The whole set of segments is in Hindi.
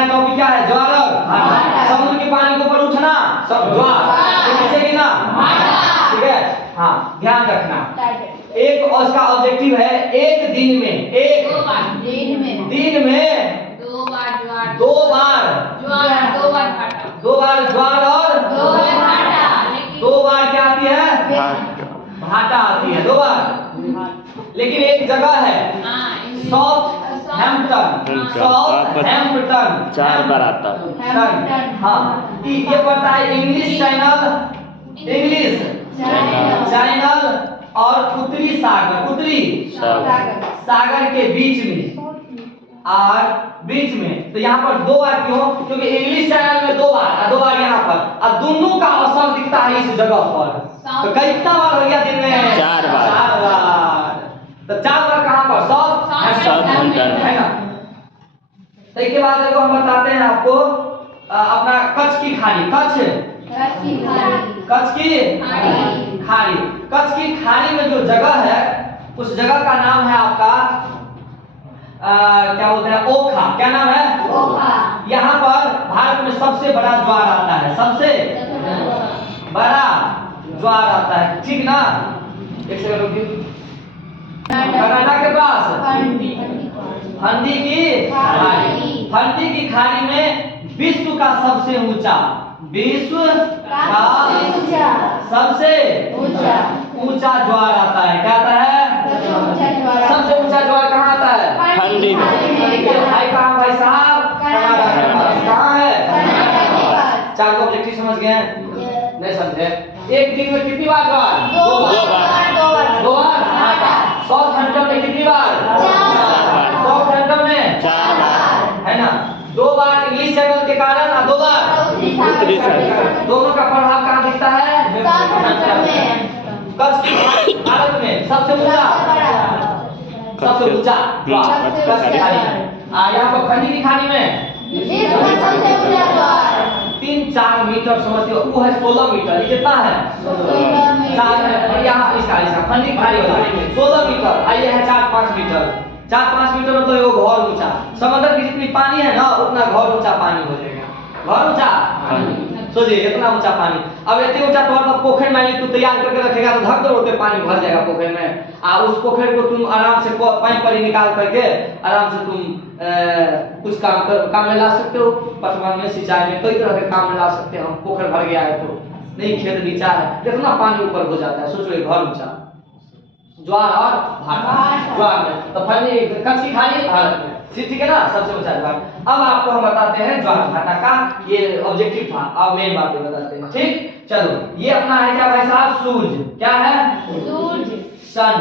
नया टॉपिक क्या है? ज्वार और भाटा। समुद्र के पानी के ऊपर उठना सब ज्वार, नीचे गिरना भाटा। ठीक है, हाँ ध्यान रखना। एक उसका ऑब्जेक्टिव है एक दिन में, एक दिन में दो बार ज्वार, दो बार भाटा, दो बार ज्वार और दो बार भाटा। दो बार क्या आती है? भाटा आती है, दो बार। लेकिन एक जगह है साउथ हैम्पटन, साउथ हैम्पटन, 4 बार आता है। हाँ ये पड़ता है इंग्लिश चैनल, इंग्लिश चैनल और उत्तरी सागर, उत्तरी सागर के बीच में और बीच में। तो यहाँ पर दो बार क्यों? क्योंकि इंग्लिश चैनल में दो बार और दो बार यहाँ पर, और दोनों का असर दिखता है इस जगह पर। तो कितना बार हो गया दिन में? 4 बार। 4 बार। तो 4 बार कहाँ पर? साउथ हैम्पटन है ना। तो इसके बाद देखो हम बताते हैं आपको अपना कच्छ की खाड़ी, कच्छ की खाड़ी, कच्छ की खाड़ी में जो जगह है उस जगह का नाम है आपका क्या बोलते हैं? ओखा। क्या नाम है? ओखा। यहाँ पर भारत में सबसे बड़ा ज्वार आता है, सबसे बड़ा ज्वार आता है, ठीक ना? एक सेकंड रुकिए। कर्नाटक के पास फंडी की खाड़ी, फंडी की खाड़ी में विश्व का सबसे ऊंचा, विश्व का सबसे ऊंचा ज्वार आता है। क्या आता है? सबसे ऊंचा ज्वार कहाँ आता है? फंडी में। भाई कहाँ भाई साहब? कर्नाटक के पास। कहाँ है? 4 को ऑब्जेक्टिव समझ गए? नहीं समझे? एक दिन में कितनी बार ज्वार? दो बार। दो बार भाटा। साउथ हैम्पटन में कितनी बार? 4 बार। साउथ हैम्पटन में 4 बार है ना। 2 बार इंग्लिश चैनल के कारण और 2 बार उत्तरी सागर। दोनों का प्रभाव कहाँ दिखता है? कच्छ की खाड़ी भारत में सबसे ऊंचा, सबसे ऊंचा कच्छ की खाड़ी। यहाँ पर फंडी की खाड़ी में 3-4 मीटर समझते हो, वो है 16 मीटर। ये कितना है? 4 है। और यहाँ इसका फंडी खाड़ी वाला 16 मीटर, आइए है 4-5 मीटर। 4-5 मीटर मतलब ये घर ऊंचा। समंदर की जितनी पानी है ना उतना घर ऊंचा पानी हो जाएगा। घर ऊंचा सोचिए इतना ऊंचा पानी। अब इतने ऊंचा तो मतलब पोखर में तू तैयार करके रखेगा तो धक होते पानी भर जाएगा पोखर में। उस पोखर को तुम आराम से पाइप पर निकाल करके आराम से तुम कुछ काम में ला सकते हो। पटवन में, सिंचाई में, कई तरह के काम में ला सकते हो। पोखर भर गया है तो नहीं, खेत नीचा है, कितना पानी ऊपर हो जाता है। सोचो घर ऊंचा ज्वार और भाटा। ज्वार में तो फंडी कच्छ की खाड़ी भारत में, ठीक है ना, सबसे ऊंचा ज्वार। अब आपको हम बताते हैं ज्वार भाटा का ये ऑब्जेक्टिव था। अब मेन बातें बताते हैं, ठीक। चलो ये अपना है क्या भाई साहब? सूर्य। क्या है? सूर्य, सन,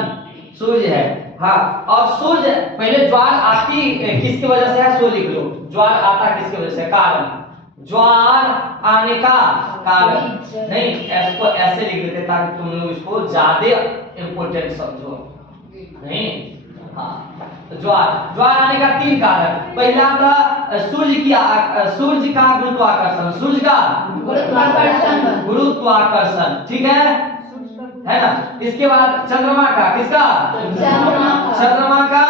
सूर्य है। हाँ, और सूर्य पहले ज्वार आती किसकी वजह से है? सो लिख लो। ज्वार आता किसकी वजह से? कारण। ज्वार आने का कारण नहीं, इसको ऐसे लिख देते ताकि तुम लोग इसको ज्यादा इंपोर्टेंट समझो। नहीं, हाँ, ज्वार आने का 3 कारण। पहला था सूर्य का गुरुत्वाकर्षण, सूर्य का गुरुत्वाकर्षण, ठीक है ना। इसके बाद चंद्रमा का, किसका? चंद्रमा का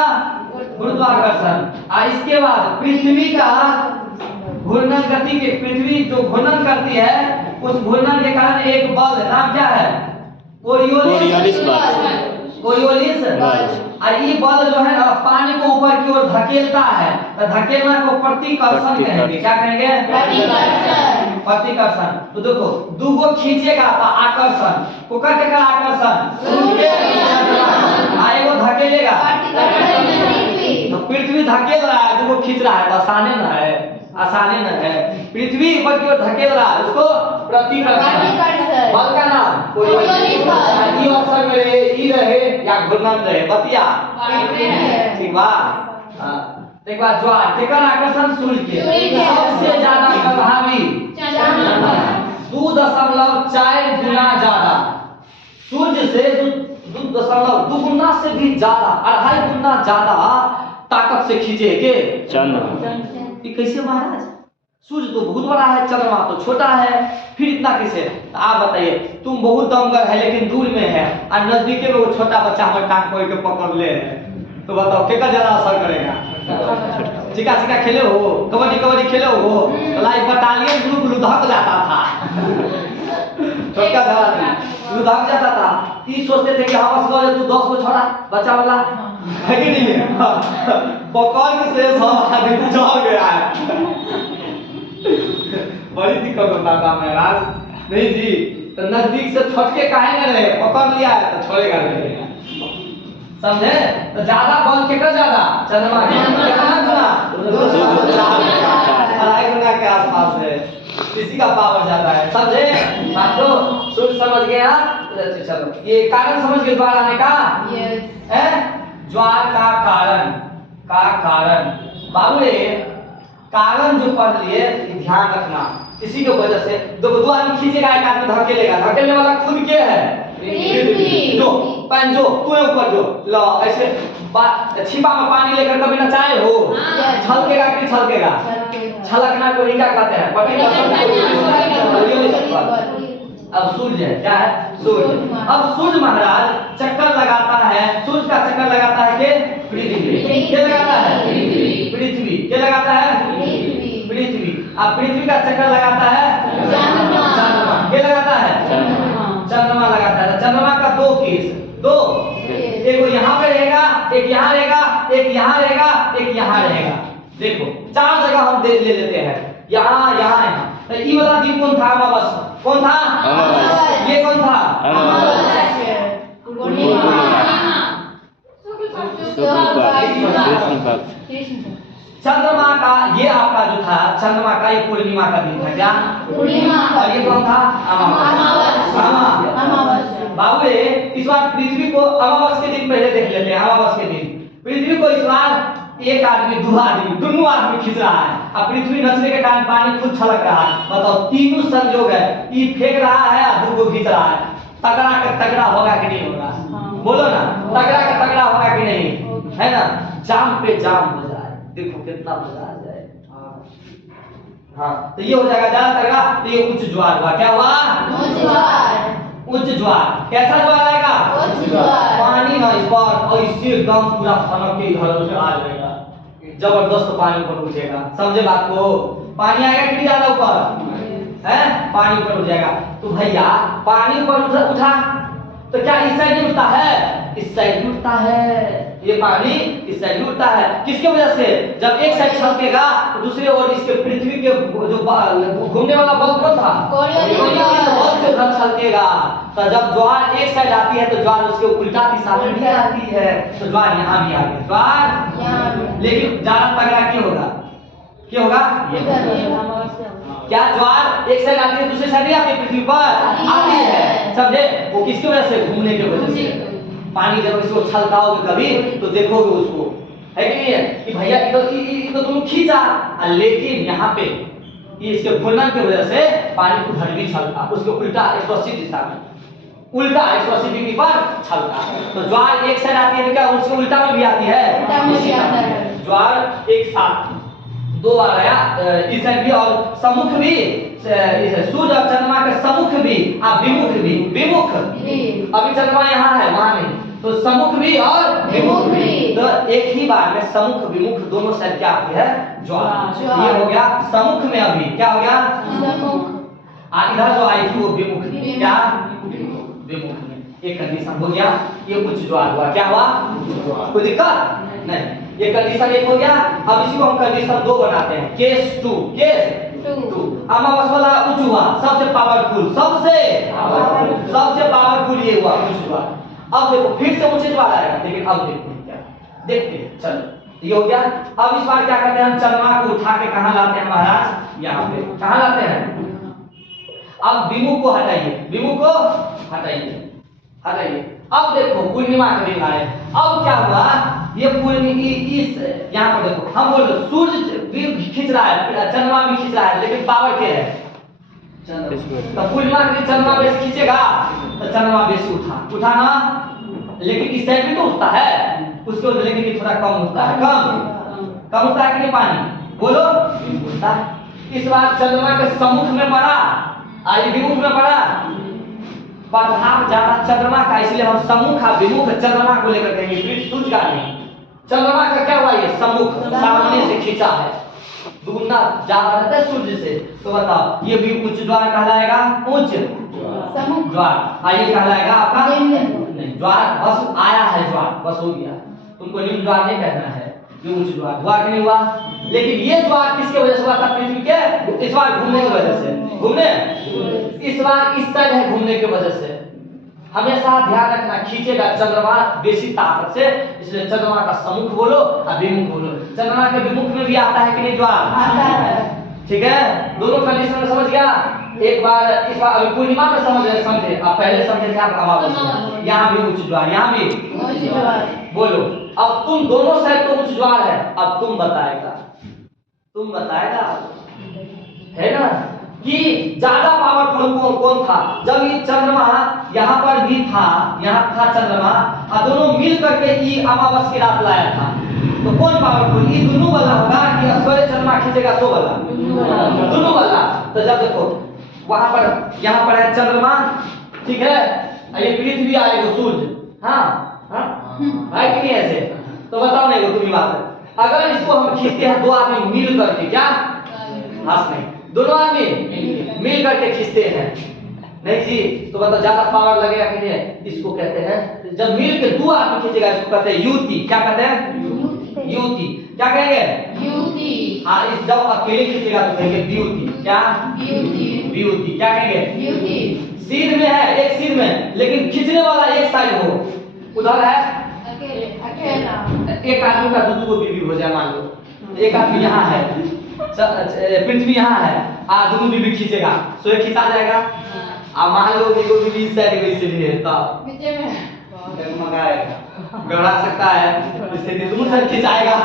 गुरुत्वाकर्षण। और इसके बाद पृथ्वी का घूर्णन गति के, पृथ्वी जो घूर्णन करती है उस घूर्णन के कारण एक बल, नाम क्या है? कोरियोलिस बल। और ये बल जो है ना पानी को ऊपर की ओर धकेलता है, तो धकेलना को प्रतिकर्षण कहेंगे। क्या कहेंगे? प्रतिकर्षण। तो देखो दूगो खींचेगा तो आकर्षण, को कटेगा आकर्षण, एगो धकेलेगा तो पृथ्वी धकेल रहा है, दूगो खींच रहा है तो आसानी न है, आसानी न है। पृथ्वी ऊपर की ओर धकेल रहा है उसको प्रतिकर्षण। बल का नाम कोरियोलिस बल। ई ऑप्शन में रहे, ई रहे या घूर्णन रहे, बतिया ठीक बा। एक बार ज्वार केकर आकर्षण? सूर्य के। सबसे ज्यादा प्रभावी 2.4 गुना ज्यादा, सूर्य से 2.2 गुना से भी ज्यादा, 2.5 गुना ज्यादा ताकत से खींचे के चंद्रमा। ये कैसे महाराज? सूर्य तो बहुत बड़ा है, चंद्रमा तो छोटा है, फिर इतना कैसे? आप बताइए, तुम बहुत दमगर है लेकिन दूर में है और नजदीक में वो छोटा बच्चा हमारे टांग पकड़ के पकड़ ले, तो बताओ केकर ज्यादा असर करेगा? चिका चिका खेले हो, कबड्डी कबड्डी खेले हो, तो लाइक बटालियन ग्रुप लुधक जाता था। छोटका धड़ा लुधक जाता था। ये सोचते थे कि हाँ बस तू 10 को छोड़ा बच्चा वाला है कि नहीं है? पकड़ के से सब आदमी चढ़ गया है। बड़ी दिक्कत होता था महाराज। नहीं जी, तो नजदीक से छटके काहे न रहे, पकड़ लिया है तो छोड़ेगा नहीं, समझे? तो ज्यादा बल केकर ज्यादा? चंद्रमा के। कितना गुना? 2.5 गुना के आसपास है, किसी का पावर ज्यादा है, समझे? बात तो सूर्य समझ गए आप? चलो ये कारण समझ गए ज्वार आने का? ज्वार का कारण बाबू कारण जो पढ़ लिए ध्यान रखना। इसी की वजह से दो आदमी खींचेगा, एक आदमी धकेलेगा, धकेलने वाला खुद के है जो पैन जो तू ऊपर जो लो ऐसे छिपा में पानी लेकर कभी नचाए हो? छलकेगा कि छलकेगा? छलकना को क्या कहते हैं? अब सूर्य है, क्या है? सूर्य। अब सूर्य महाराज चक्कर लगाता है, सूर्य का चक्कर लगाता है कि पृथ्वी। क्या लगाता है? पृथ्वी। क्या लगाता है? पृथ्वी। अब पृथ्वी का चक्कर लगाता है चंद्रमा। क्या लगाता है? चंद्रमा लगाता है। चंद्रमा का 2 केस, 2, एक यहाँ पे रहेगा, एक यहाँ रहेगा, एक यहाँ रहेगा, एक यहाँ रहेगा। देखो 4 जगह हम ले लेते हैं, यहाँ यहाँ यहाँ। तो ये वाला दिन कौन था? अमावस्या। कौन था? ये कौन था? चंद्रमा का ये आपका जो था, चंद्रमा का ये पूर्णिमा का दिन था। क्या? और ये कौन था? अमावस्या। बाबू इस बार पृथ्वी को अमावस्या के दिन पहले देख लेते हैं। अमावस्या के दिन पृथ्वी को इस बार एक आदमी, दोनों आदमी खींच रहा है। अब पृथ्वी नचने के कारण पानी खुद छलक रहा है। बताओ तीनों संयोग है, ये फेंक रहा है और दूगो खींच रहा है। तगड़ा का तगड़ा होगा कि नहीं होगा? बोलो ना, तगड़ा का तगड़ा होगा कि नहीं? है ना? जाम पे जाम हो जाए, देखो कितना मजा आ जाए। हाँ तो ये हो जाएगा ज्यादा तगड़ा। तो ये उच्च ज्वार हुआ। क्या हुआ? उच्च ज्वार। कैसा ज्वार आएगा? पानी ना इस बार और इससे एकदम पूरा फनक के इधर उधर आ जाएगा, जबरदस्त पानी ऊपर उठेगा। समझे बात को? पानी आएगा कि नहीं ज्यादा ऊपर? है पानी ऊपर उठ जाएगा। तो भैया पानी ऊपर उठा तो क्या इस साइड उठता है? इस साइड उठता है। ये पानी इस साइड उठता है। किसके वजह से? जब एक साइड छलकेगा तो दूसरे ओर इसके पृथ्वी के जो घूमने वाला बल कौन था? बल से उधर छलकेगा। तो जब ज्वार एक साइड आती है तो ज्वार उसके उल्टा दिशा में भी आती है, तो ज्वार यहाँ भी आ गया। ज्वार लेकिन ज्यादा तगड़ा क्यों होगा? क्या होगा? क्या ज्वार एक साइड आती है दूसरी साइड नहीं आती? पृथ्वी पर आती है। समझे? वो किसकी वजह से? घूमने की वजह से। पानी जब इसको छलकाओगे कभी तो देखोगे उसको, है कि नहीं है? कि भैया तो तुम खींचा, लेकिन यहाँ पे ये इसके घूर्णन की वजह से पानी उधर भी छलका, उसके उल्टा 180 दिशा में, उल्टा 180 डिग्री पर छलका। तो ज्वार एक साइड आती है तो क्या उसके उल्टा में भी आती है? ज्वार एक साथ 2 बार आया, इस साइड भी और सम्मुख भी, सूर्य और चंद्रमा के सम्मुख भी और विमुख भी। विमुख अभी चंद्रमा यहाँ है, वहां नहीं, तो सम्मुख भी और विमुख भी। तो एक ही बार में सम्मुख विमुख दोनों साइड क्या आती है? ज्वार। ये हो गया सम्मुख में। अभी क्या हो गया? इधर जो आई थी वो विमुख। क्या? विमुख में। एक कंडीशन हो गया, ये उच्च ज्वार हुआ। क्या हुआ? कोई दिक्कत नहीं। ये कंडीशन 1 हो गया। अब इसी को हम कंडीशन 2 बनाते हैं। केस 2। केस 2 अमावस्या वाला उच्च हुआ, सबसे पावरफुल, सबसे पावरफुल ये हुआ उच्च ज्वार। अब देखो फिर से उच्च ज्वार आएगा, लेकिन अब देखो क्या देखते हैं। चलो ये हो गया। अब इस बार क्या करते हैं? हम चंद्रमा को उठा के कहां लाते हैं महाराज? यहाँ पे। कहां लाते हैं? अब विमुख को हटाइए, विमुख को हटाइए, हटाइए। अब देखो पूर्णिमा का दिन आए। अब क्या हुआ? ये पूर्णिमा इस यहाँ पर देखो, हम बोल रहे सूर्य भी खींच रहा है, चंद्रमा भी खींच रहा है, लेकिन पावर क्या है? तो पूर्णिमा के दिन चंद्रमा बेस खींचेगा तो चंद्रमा बेस उठा ना, लेकिन इस साइड भी तो उठता है उसको, लेकिन ये थोड़ा कम उठता है। कम उठता है कि नहीं? पानी बोलो उठता है। इस बार चंद्रमा के सम्मुख में पड़ा, आज विमुख में पड़ा, प्रभाव ज्यादा चंद्रमा का, इसलिए हम सम्मुख विमुख चंद्रमा को लेकर कहेंगे, सूर्य का नहीं। चंद्रमा का क्या हुआ, ये सम्मुख सामने से खींचा है, दुगुना ज्यादा रहता है सूर्य से, तो बताओ ये भी उच्च द्वार कहलाएगा, उच्च द्वार। आइए कहलाएगा आपका नहीं, द्वार बस आया है, द्वार बस हो गया, तुमको निम्न द्वार नहीं कहना है, ये उच्च द्वार, द्वार नहीं हुआ। लेकिन ये द्वार किसके वजह से हुआ था, पृथ्वी के इस बार घूमने की वजह से, घूमने इस बार इस साइड है घूमने की वजह से। हमेशा ध्यान रखना, खींचेगा चंद्रमा बेसी ताकत से, इसलिए चंद्रमा का सम्मुख बोलो और विमुख बोलो। चंद्रमा के विमुख में भी आता है कि नहीं द्वार, ठीक है, दोनों कंडीशन में समझ गया। एक बार इस बार अभी पूर्णिमा में समझे, आप पहले समझे थे, आप अमावस्या, यहाँ भी उच्च द्वार, यहाँ भी उच्च द्वार बोलो। अब तुम दोनों साइड तो उच्च द्वार है, अब तुम बताएगा है ना कि ज्यादा पावरफुल कौन था। जब ये चंद्रमा यहाँ पर भी था, यहाँ था चंद्रमा, और दोनों मिल करके ये अमावस्या की रात लाया था, तो कौन पावरफुल, ये दोनों वाला होगा कि सूर्य चंद्रमा खींचेगा सो वाला, दोनों वाला। तो जब देखो वहां पर, यहाँ पर है चंद्रमा, ठीक है, ये पृथ्वी आएगा सूर्य, हाँ है कि नहीं ऐसे, तो बताओ नहीं वो तुम्हें बात है। अगर इसको हम खींचते हैं दो आदमी मिल करके, क्या हाथ नहीं, दोनों आदमी मिल करके खींचते हैं, नहीं जी, तो मतलब ज्यादा पावर लगेगा कि नहीं, इसको कहते हैं, जब मिल के दो आदमी खींचेगा इसको कहते हैं युति। क्या कहते हैं, युति। क्या कहेंगे, युति। हाँ, इस जब अकेले खींचेगा तो कहेंगे ब्यूटी। क्या, ब्यूटी। क्या कहेंगे, युति। सिर में है, एक सिर में, लेकिन खींचने वाला एक साइड हो, उधर है अकेला, एक आदमी का दो बीवी हो जाए, मान लो एक आदमी यहाँ है, पृथ्वी यहाँ है, दोनों बीवी खींचेगा, सो एक खींचा जाएगा। अब मान लो कि कोई बीवी इस साइड वैसे भी है, तो मंगाएगा, गड़ा सकता है, इससे दोनों साइड खिंचाएगा,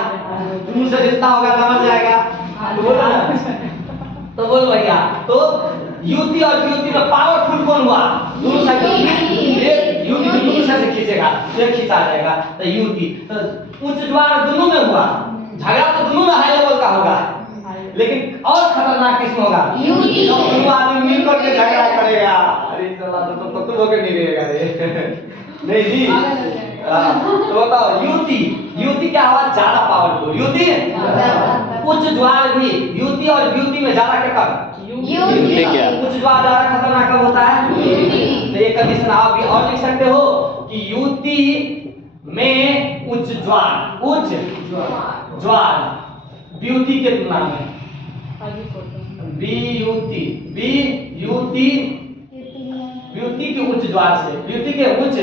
दोनों साइड जितना होगा समझ जाएगा, तो बोलो भैया, तो युति और ब्यूटी में पावरफुल कौन हुआ, दोनों साइड एक युति दोनों साइड से खींचेगा, एक खींचा जाएगा, तो युति। तो उच्च द्वार दोनों में हुआ, झगड़ा तो दोनों में हाई लेवल का होगा, लेकिन और खतरनाक किसमें होगा, युति। दोनों आदमी मिल करके झगड़ा करेगा, अरे तो तुम होकर नहीं रहेगा रे, नहीं जी। तो बताओ युति क्या हुआ, ज्यादा पावरफुल, युति उच्च द्वार भी, युति और ब्यूटी में ज्यादा क्या, उच्च द्वार ज्यादा खतरनाक कब होता है, तो ये कंडीशन आप भी और लिख सकते हो कि युति में उच्च द्वार ब्यूटी के तुलना में, ब्यूटी के उच्च द्वार से, ब्यूटी के उच्च,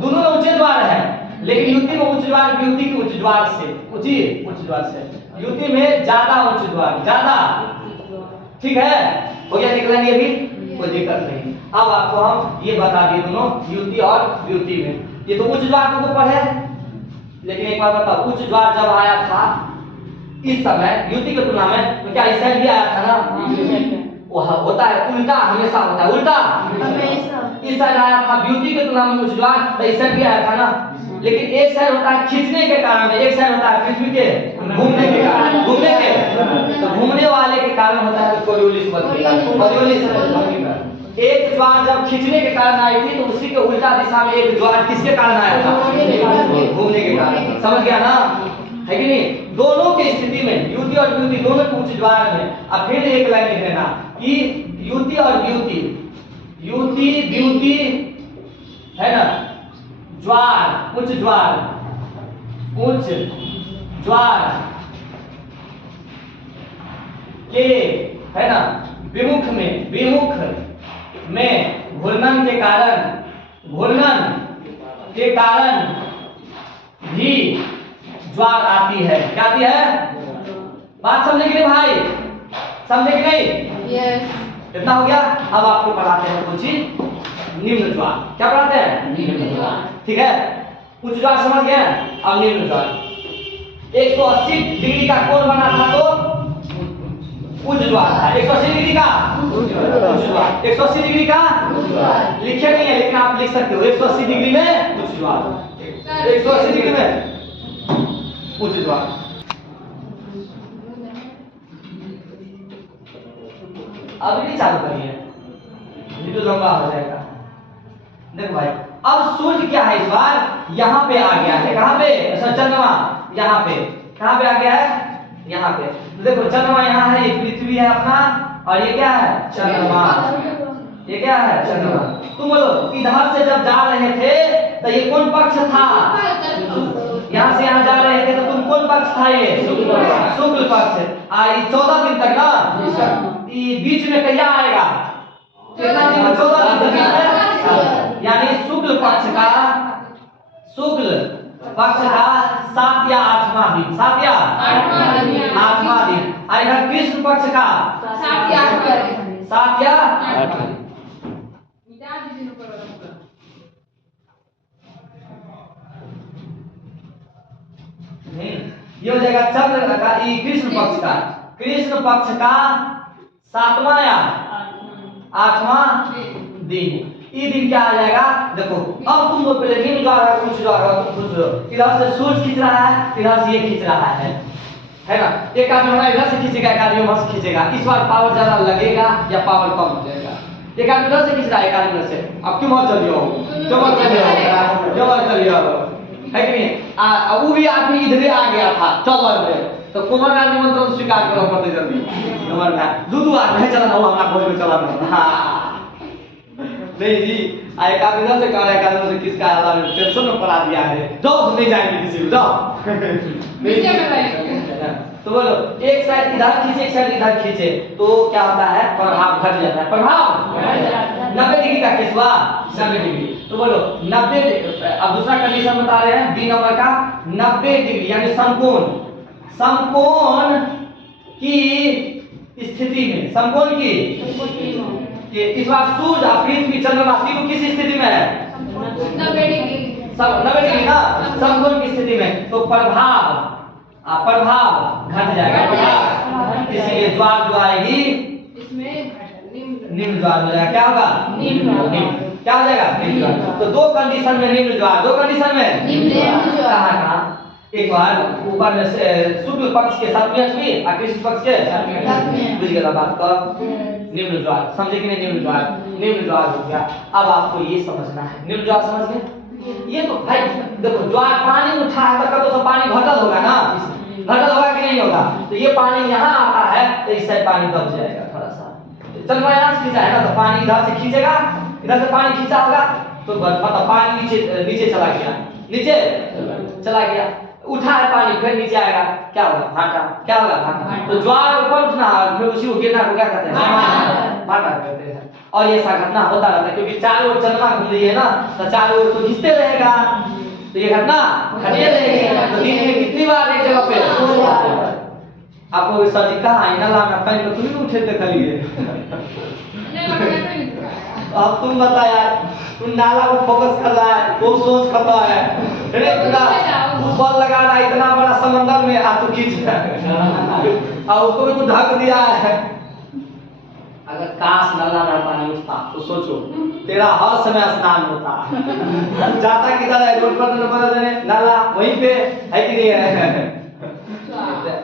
दोनों में उच्च द्वार है, लेकिन युति में उच्च द्वार ब्यूटी के उच्च द्वार से, उच्च द्वार से, युति में ज्यादा उच्च द्वार, ज्यादा, ठीक है, हो गया, निकला नहीं अभी, कोई दिक्कत नहीं। अब आपको हम ये बता दिए दोनों युति और ब्यूटी में, ये तो उच्च द्वार को पढ़े, लेकिन एक बार बताओ उच्च द्वार जब आया था इस समय युति की तुलना में, तो क्या इस साइड भी आया था ना, वह होता है उल्टा, हमेशा होता है उल्टा, इस साइड आया था ब्यूटी की तुलना में उच्च द्वार, तो इस साइड भी आया था ना, लेकिन एक साइड होता है खींचने के कारण, एक साइड होता है पृथ्वी के घूमने के कारण, तो घूमने वाले के कारण होता है कोरियोलिस बनती है, कोरियोलिस। एक द्वार जब खींचने के कारण आई थी, तो उसी के उल्टा दिशा में एक द्वार किसके कारण आया था, घूमने के कारण, समझ गया ना, है कि नहीं। दोनों की स्थिति में युति और ब्यूटी दोनों के उच्च द्वार में, अब फिर एक लाइन लिख लेना कि युति और ब्यूटी, युति ब्यूटी है ना, द्वार, उच्च द्वार के, है ना, विमुख में घूर्णन के कारण भी ज्वार आती है। क्या आती है, बात समझे कि नहीं भाई, समझे कि नहीं, इतना हो गया। अब आपको पढ़ाते हैं कुछ निम्न ज्वार, क्या पढ़ाते हैं, निम्न ज्वार, ठीक है। उच्च ज्वार समझ गए, अब निम्न ज्वार 180 डिग्री का कोण बना था तो उच्च ज्वार था, 180 डिग्री का उच्च ज्वार, 180 डिग्री का लिखे नहीं है, लेकिन आप लिख सकते हो 180 डिग्री में उच्च ज्वार, 180 डिग्री में उच्च द्वार। अभी भी चालू करिए, वीडियो लंबा हो जाएगा। देखो भाई, अब सूर्य क्या है इस बार यहाँ पे आ गया है, कहाँ पे? अच्छा चंद्रमा यहाँ पे, कहाँ पे आ गया है? यहाँ पे। तो देखो चंद्रमा यहाँ है, ये पृथ्वी है अपना, और ये क्या है? चंद्रमा। ये क्या है? चंद्रमा। तुम बोलो इधर से जब जा रहे थे तो ये कौन पक्ष था? यहाँ से यहाँ जा रहे थे तो तुम कौन पक्ष था? ये शुक्ल पक्ष। ये 14 दिन तक ना, ये बीच में कहिया आएगा? कितना दिन? 14 दिन तक, यानी शुक्ल पक्ष का 7 या 8वां दिन, 7 या 8वां दिन। और इधर कृष्ण पक्ष का 7 या 8 ये हो जाएगा चंद्र का, ये कृष्ण पक्ष का, कृष्ण पक्ष का 7वां या 8वां दिन। ये दिन क्या आ जाएगा? देखो अब तुम लोग पहले निम्न द्वार है, कुछ द्वार है, तुम पूछ लो इधर से सूर्य खींच रहा है, इधर से ये खींच रहा है ना? एक आदमी हमारा इधर से खींचेगा, एक आदमी वहां से खींचेगा। इस बार पावर ज्यादा लगेगा या पावर कम हो जाएगा? एक आदमी इधर से खींच रहा है, एक आदमी इधर से। अब क्यों मत चलिए हो, क्यों मत चलिए हो, क्यों मत चलिए हो, है कि नहीं? वो भी आदमी इधर आ गया था, चलो तो कुमार आदमी मंत्र स्वीकार करो पड़ते जल्दी। कुमार का दूधू आदमी चला ना, हमारा भोज में चला ना। हाँ नहीं जी, एक आदमी इधर से कह रहा है, एक आदमी से किसका हाल है, टेंशन में पड़ा दिया है। जाओ नहीं जाएंगे किसी को, जाओ तो बोलो एक साइड इधर खींचे, एक साइड इधर खींचे तो क्या होता है? प्रभाव घट जाता है। प्रभाव 90 डिग्री का केस हुआ, 90 डिग्री। तो बोलो 90। अब दूसरा कंडीशन बता रहे हैं बी नंबर का, 90 डिग्री यानी समकोण, समकोण की स्थिति में, समकोण की इस बार सूर्य और पृथ्वी चंद्रमा तीनों किस स्थिति में है? 90 डिग्री। 90 डिग्री ना, समकोण की स्थिति में। तो प्रभाव घट जाएगा, प्रभाव। इसलिए ज्वार जो आएगी इसमें निम्न ज्वार हो जाएगा। क्या होगा? निम्न। क्या हो जाएगा? निम्न ज्वार। तो दो कंडीशन में निम्न ज्वार, दो कंडीशन में कहाँ? एक बार ऊपर में से शुक्ल पक्ष के 7वीं 8वीं और कृष्ण पक्ष के बुझ गया बात का। निम्न ज्वार समझे कि नहीं? निम्न ज्वार हो गया। अब आपको ये समझना है, निम्न ज्वार समझ गए? ये तो भाई देखो ज्वार पानी उठा है तो सब पानी घटल होगा ना, घटल होगा कि नहीं होगा? तो ये पानी यहाँ आता है तो इस साइड पानी दब जाएगा थोड़ा सा। चंद्रमा यहाँ से खींचा है ना, तो पानी इधर से खींचेगा, इधर से पानी खींचा होगा तो मतलब पानी नीचे चला गया, नीचे चला गया। उठा है पानी फिर नीचे आएगा, क्या होगा? भाटा। क्या होगा? भाटा। तो ज्वार ऊपर उठना फिर उसी को गिरना को क्या कहते हैं? भाटा कहते हैं। और ये ऐसा घटना होता रहता है क्योंकि चारों ओर चंद्रमा घूम रही है ना, तो चारों ओर तो घिसते रहेगा, तो ये घटना घटते रहेगी। तो दिन में कितनी बार एक जगह पे आपको सच कहा आईना लाना कहीं तो तुम उठे थे खली। अब तुम बता यार, तुम नाला को फोकस कर रहा है, वो सोच कर रहा है, अरे पूरा बल लगा रहा है इतना बड़ा समंदर में, आ तू खींच रहा है और उसको भी तू ढक दिया है। अगर काश नाला में पानी उठता तो सोचो तेरा हर समय स्नान होता। जाता किधर है? रोड पर नाला वहीं पे है कि नहीं है?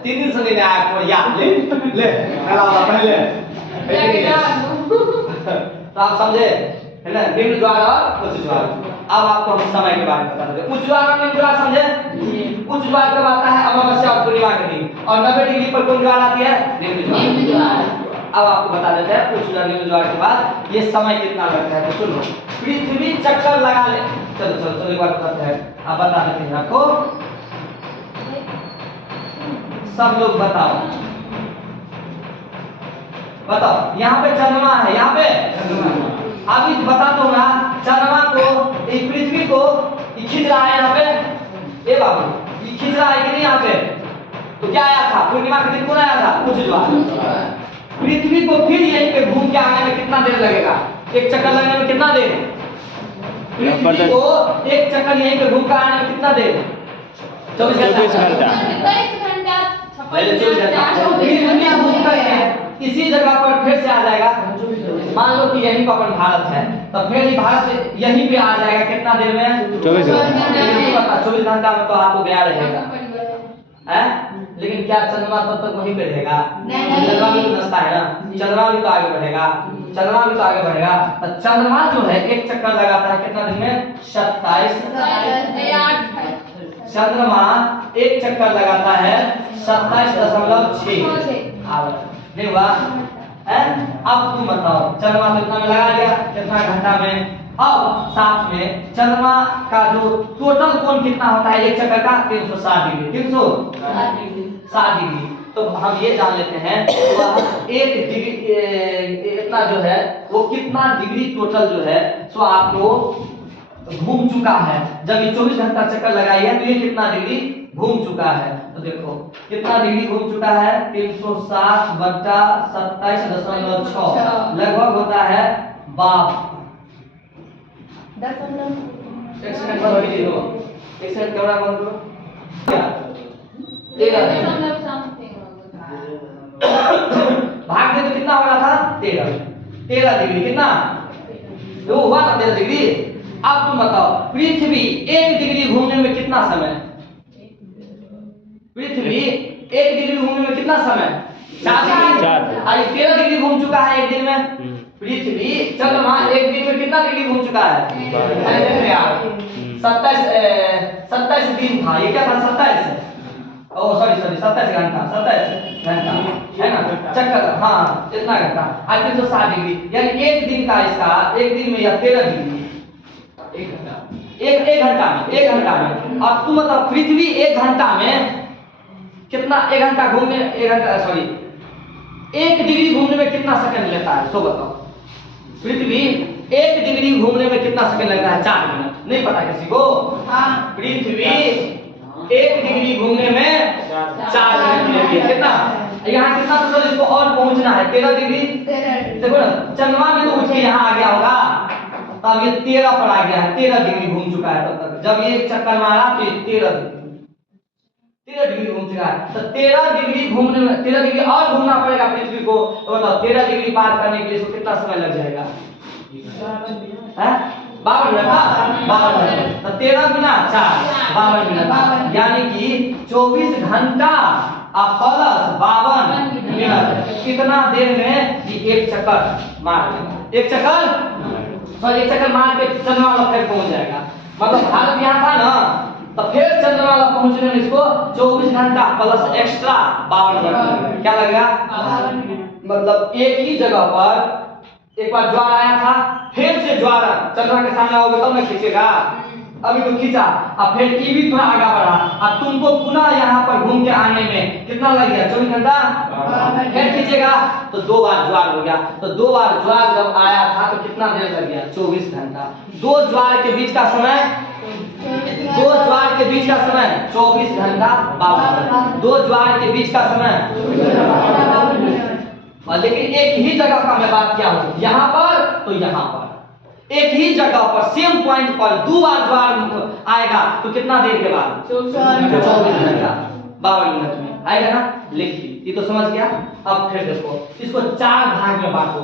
3 दिन से नहीं आया कोई, याद ले नाला वाला पहले है कि नहीं है? तो आप समझे है ना? निम्न ज्वार और उच्च ज्वार। अब आपको हम समय के बारे में बता देते हैं। उच्च ज्वार और निम्न ज्वार समझे? उच्च ज्वार कब आता है? अमावस्या और पूर्णिमा के दिन। और 90 डिग्री पर कौन ज्वार आती है? निम्न ज्वार। अब आपको बता देते हैं उच्च ज्वार निम्न ज्वार के बाद ये समय कितना लगता है। तो सुनो, पृथ्वी चक्कर लगा ले, चलो एक बार बताते हैं, आप बता देते हैं आपको, सब लोग बताओ यहाँ पे चंद्रमा है, यहाँ पे अभी बता दो ना, चंद्रमा को पृथ्वी को खींच रहा है यहाँ पे, ए बाबू ये खींच रहा है कि नहीं यहाँ पे? तो क्या आया था? पूर्णिमा के दिन कौन आया था? उच्च ज्वार। पृथ्वी को फिर यहीं पे घूम के आने में कितना देर लगेगा? एक चक्कर लगने में कितना देर? पृथ्वी को एक चक्कर यहीं पे घूम कर आने में कितना देर? 24 घंटा। पहले 24 घंटा इसी जगह पर फिर से आ जाएगा। मान लो कि यहीं पर अपन भारत है, तो फिर ये भारत यहीं पे आ जाएगा कितना देर में? 24 घंटा। 24 घंटा में तो आपको गया रहेगा, है? लेकिन क्या चंद्रमा तब तक वहीं पे रहेगा? चंद्रमा भी तो नसता है ना, चंद्रमा भी तो आगे बढ़ेगा। चंद्रमा भी तो आगे बढ़ेगा। तो चंद्रमा जो है एक चक्कर लगाता है कितना दिन में? 27। चंद्रमा एक चक्कर लगाता है 27.6। नहीं हुआ है? अब तुम बताओ, चंद्रमा तो इतना में लगा दिया, कितना घंटा में? अब साथ में चंद्रमा का जो टोटल कोण कितना होता है एक चक्कर का? 360 डिग्री। 360 डिग्री। तो हम ये जान लेते हैं वह एक डिग्री इतना जो है वो कितना डिग्री टोटल जो है सो आपको घूम चुका है। जब ये 24 घंटा चक्कर लगाई है तो ये कितना डिग्री घूम चुका है? तो देखो कितना डिग्री घूम चुका है? 360/27.6 लगभग होता है 52। एक सेकंड बंद कीजिए दो। एक सेकंड कैमरा बंद करो। 13 भाग दे तो कितना हो रहा था? 13 डिग्री। कितना वो हुआ ना 13 डिग्री। अब तुम बताओ पृथ्वी 1 डिग्री घूमने में कितना समय? पृथ्वी 1 डिग्री घूमने में कितना समय? 4 डिग्री। 13 डिग्री घूम चुका है एक दिन में। पृथ्वी चंद्रमा एक दिन में कितना डिग्री घूम चुका है? अरे देख रहे आप 27 दिन था। ये क्या था? 27 सॉरी 27 घंटा। 27 घंटा है ना चक्कर? हाँ इतना घंटा। 360 डिग्री यानी एक दिन का इसका एक दिन में या 13 डिग्री एक घंटा में। अब तुम मतलब पृथ्वी एक घंटा में कितना? एक घंटा घूमने 1 डिग्री घूमने में कितना सेकंड लेता है? सो बताओ पृथ्वी 1 डिग्री घूमने में कितना सेकंड लगता है? 4 मिनट। नहीं पता किसी को? पृथ्वी 1 डिग्री घूमने में 4 मिनट लगती है। कितना? यहाँ कितना टोटल इसको और पहुंचना है? 13 डिग्री। देखो ना चंद्रमा भी तो उठ के यहाँ आ गया होगा, तब ये 13 पर आ गया है। 13 डिग्री घूम चुका है तब तक। जब ये चक्कर मारा तो ये 13 डिग्री घूम चुका है। तो 13 डिग्री घूमने में 13 डिग्री और घूमना पड़ेगा पृथ्वी को। तो बताओ 13 डिग्री पार करने के लिए इसको कितना समय लग जाएगा? 52 मिनट। 52 मिनट। तो 13 गुना 4 52 मिनट यानी कि 24 घंटा प्लस 52 मिनट। कितना देर में ये एक चक्कर मार लेगा? एक चक्कर मार के चंद्रमा पर फिर पहुंच जाएगा। मतलब भारत यहाँ था ना तो फिर चंद्रमा पर पहुंचने में इसको 24 घंटा प्लस एक्स्ट्रा 52 मिनट लगेगा। क्या लगेगा? मतलब एक ही जगह पर एक बार ज्वार आया था, फिर से ज्वार चंद्रमा के सामने आओगे तब ना खींचेगा। अभी तो खींचा, अब फिर ये भी थोड़ा आगे बढ़ा, अब तुमको पुनः यहाँ पर घूम के आने में कितना लग गया? 24 घंटा। फिर खींचेगा तो 2 बार ज्वार हो गया। तो 2 बार ज्वार जब आया था तो कितना देर लग गया? 24 घंटा। 2 ज्वार के बीच का समय 24 घंटा 52 मिनट। 2 ज्वार के बीच का समय। लेकिन एक ही जगह का मैं बात किया हूँ, यहाँ पर तो यहाँ पर एक ही जगह पर सेम पॉइंट पर 2 बार ज्वार आएगा तो कितना देर के बाद? 24 घंटा 52 मिनट में आएगा ना। लिखिए ये तो समझ गया। अब फिर देखो इसको 4 भाग में बांटो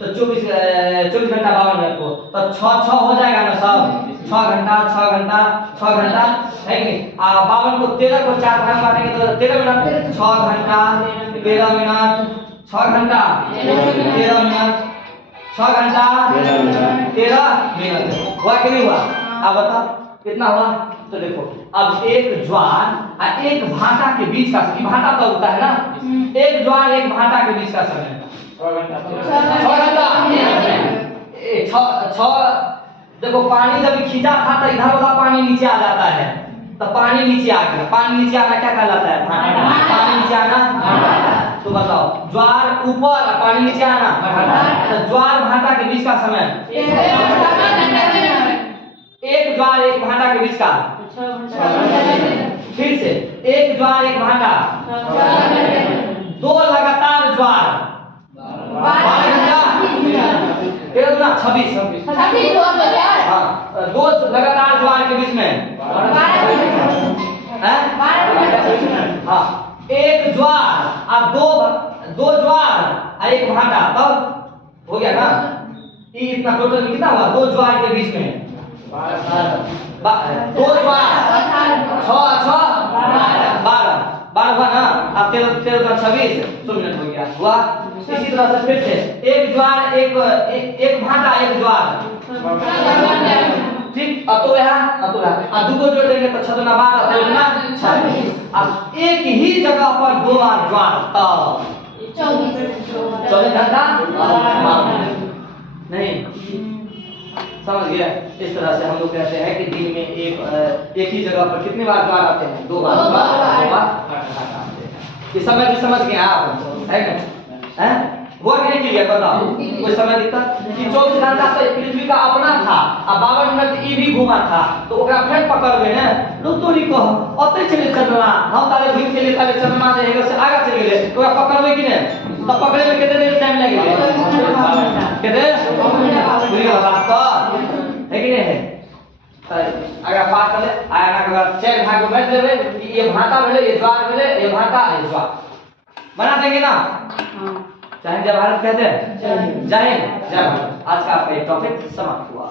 तो 24 घंटा 52 मिनट को तो 6 हो जाएगा ना सब। 6 घंटा है कि नहीं? 52 को 13 को 4 भाग में बांटेंगे तो 13 मिनट। 6 घंटा 13 मिनट 6 घंटा 13 मिनट 6 घंटा 13 मिनट। हुआ कि नहीं हुआ? अब बताओ कितना हुआ? तो देखो अब एक ज्वार और एक भाटा के बीच का भाटा तो होता है ना, एक ज्वार एक भाटा के बीच का समय 6 घंटा। देखो पानी जब खींचा था तो इधर वाला पानी नीचे आ जाता है, तो पानी नीचे आ गया। पानी नीचे आना क्या कहलाता है? पानी नीचे आना। तो बताओ ज्वार ऊपर और पानी नीचे आना, तो ज्वार भाटा के बीच का समय एक ज्वार एक भाटा के बीच का। फिर से एक ज्वार एक भाटा, 2 लगातार ज्वार 12 घंटा 26। हाँ 2 लगातार ज्वार के बीच में हाँ एक ज्वार और 2 ज्वार और एक भाटा, तब हो गया ना। ये इतना टोटल कितना हुआ? 2 ज्वार के बीच में 2 ज्वार 6 12 हुआ ना। अब 13 26 मिनट हो गया। हुआ इसी तरह से फिर से एक ज्वार एक भाटा एक ज्वार, ठीक। अतो यहाँ दुगो जोड़ देंगे तो 6 दूना 12 3 दूना 6। अब एक ही जगह पर 2 बार ज्वार तब 24 घंटा नहीं, समझ गया। इस तरह से हम लोग कहते हैं कि दिन में एक ही जगह पर कितनी बार ज्वार आते हैं? 2 बार ज्वार, 2 बार घंटा आते हैं। ये समय भी समझ गए आप, है क्या? हैं? हुआ कि नहीं क्लियर? बताओ कोई समय दिक्कत कि 24 घंटा तो पृथ्वी का अपना था, अब 52 मिनट ई भी घुमा था, तो ओकरा फिर पकड़बे ने लोग तो नहीं कह ओते चले चलना हम ताले घूम के लिए ताले चलना जे हेगर से आगा चल गेले तो ओकरा पकड़बे कि नहीं? तब पकड़े में कितने देर टाइम लगेगा? कितने पूरी बात तो है कि नहीं है? अगर बात करे आया ना अगर 4 भाग में बैठ लेबे कि ये भाटा भेले, ये ज्वार भेले, ये भाटा, ये ज्वार बना देंगे ना। चाहे जय भारत कहते हैं, जय हिंद, जय भारत। आज का आपका ये टॉपिक समाप्त हुआ।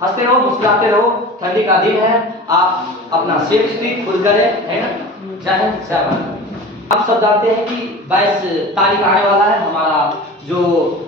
हंसते रहो, मुस्कुराते रहो, ठंडी का दिन है, आप अपना सेफ्टी खुद करें, है ना। जय हिंद, जय भारत। आप सब जानते हैं कि 22 तारीख आने वाला है, हमारा जो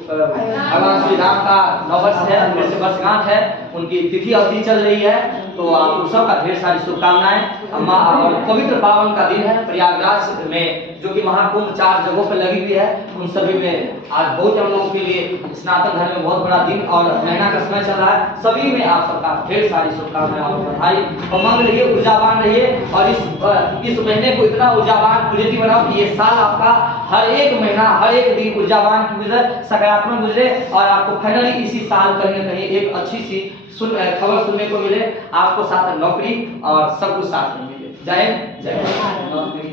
भगवान श्री राम का नववर्ष है, वैसे वर्षगांठ है, उनकी तिथि अवधि चल रही है, तो आप सबका ढेर सारी शुभकामनाएं। अम्मा और पवित्र पावन का दिन है प्रयागराज में, जो कि महाकुंभ 4 जगहों पर लगी हुई है, उन सभी में आज बहुत हम लोगों के लिए स्नातन धर्म में बहुत बड़ा दिन और महीना का समय चल रहा है। सभी में आप सबका ढेर सारी शुभकामनाएं और बधाई। उमंग रहिए, ऊर्जावान रहिए और इस महीने को इतना ऊर्जावान पॉजिटिव बनाओ कि ये साल आपका हर एक महीना, हर एक दिन ऊर्जावान गुजरे, सकारात्मक गुजरे और आपको फाइनली इसी साल कहीं न कहीं एक अच्छी सी खबर सुनने को मिले, आपको साथ नौकरी और सब कुछ साथ में मिले। जय हिंद, जय भारत।